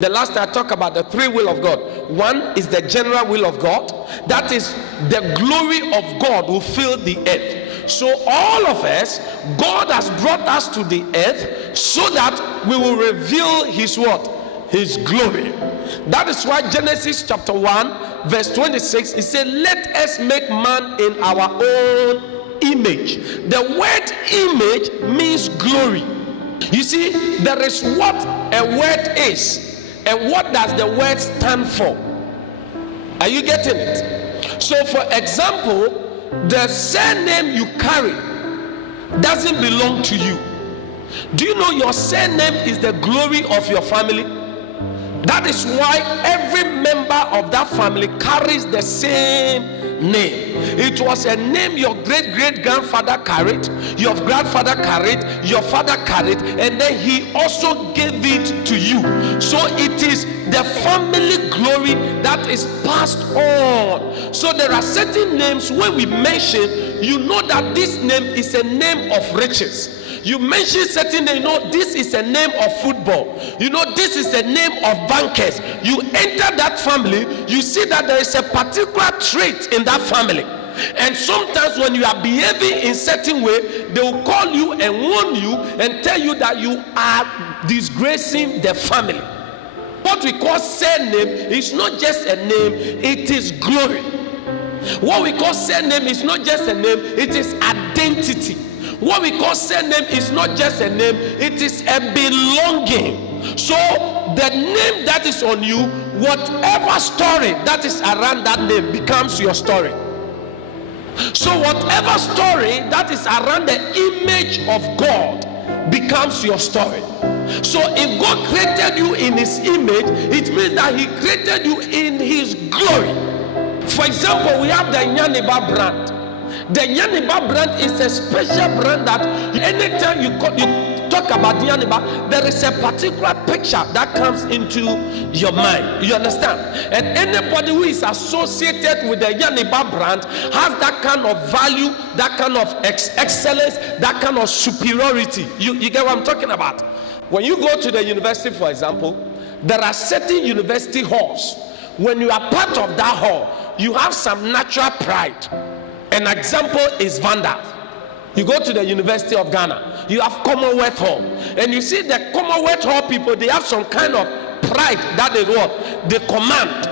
The last I talk about the three will of God. One is the general will of God. That is, the glory of God will fill the earth. So all of us, God has brought us to the earth so that we will reveal his what? His glory. That is why Genesis chapter 1 verse 26, it said, let us make man in our own image. The word image means glory. You see, there is what a word is, and what does the word stand for? Are you getting it? So for example, the surname you carry doesn't belong to you. Do you know your surname is the glory of your family? That is why every member of that family carries the same name. It was a name your great-great-grandfather carried, your grandfather carried, your father carried, and then he also gave it to you. So it is the family glory that is passed on. So there are certain names when we mention, you know that this name is a name of riches. You mention certain name, you know this is a name of football, you know this is a name of bankers. You enter that family, you see that there is a particular trait in that family, and sometimes when you are behaving in certain way, they will call you and warn you and tell you that you are disgracing the family. What we call surname is not just a name, it is glory. What we call surname is not just a name, it is identity. What we call surname is not just a name, it is a belonging. So the name that is on you, whatever story that is around that name becomes your story. So whatever story that is around the image of God becomes your story. So if God created you in his image, it means that he created you in his glory. For example, we have the Nyaniba brand. The Nyaniba brand is a special brand that anytime you talk about Nyaniba, there is a particular picture that comes into your mind. You understand? And anybody who is associated with the Nyaniba brand has that kind of value, that kind of excellence, that kind of superiority. You get what I'm talking about? When you go to the university, for example, there are certain university halls. When you are part of that hall, you have some natural pride. An example is Vanda. You go to the University of Ghana, you have Commonwealth Hall, and you see the Commonwealth Hall people, they have some kind of pride that they command,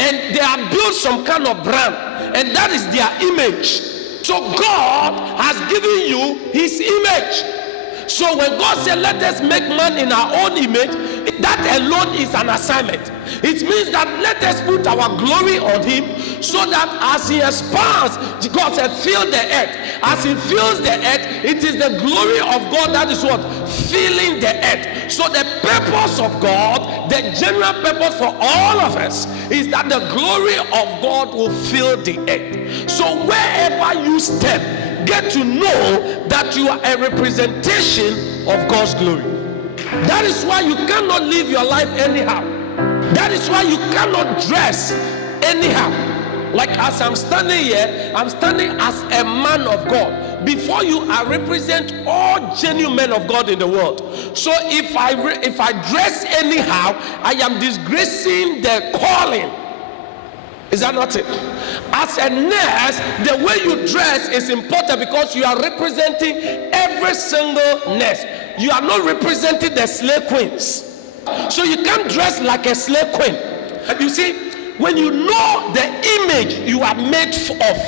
and they have built some kind of brand, and that is their image. So God has given you his image. So when God said, let us make man in our own image, that alone is an assignment. It means that let us put our glory on him, so that as he expands, God said, fill the earth. As he fills the earth, it is the glory of God that is what? Filling the earth. So the purpose of God, the general purpose for all of us, is that the glory of God will fill the earth. So wherever you step, get to know that you are a representation of God's glory. That is why you cannot live your life anyhow. That is why you cannot dress anyhow. Like as I'm standing here, I'm standing as a man of God. Before you, I represent all genuine men of God in the world. So if I dress anyhow, I am disgracing the calling. Is that not it? As a nurse, the way you dress is important because you are representing every single nurse. You are not representing the slave queens. So you can't dress like a slave queen. You see, when you know the image you are made of,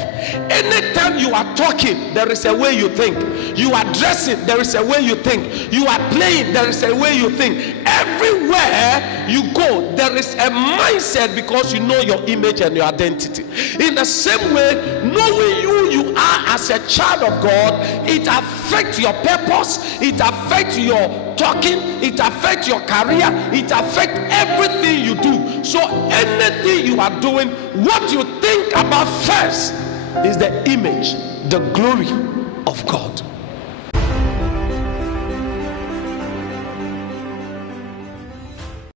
anytime you are talking, there is a way you think. You are dressing, there is a way you think. You are playing, there is a way you think. Everywhere you go, there is a mindset because you know your image and your identity. In the same way, knowing who you are as a child of God, it affects your purpose, it affects your talking, it affects your career, it affects everything you do. So anything you are doing, what you think about first is the image, the glory of God.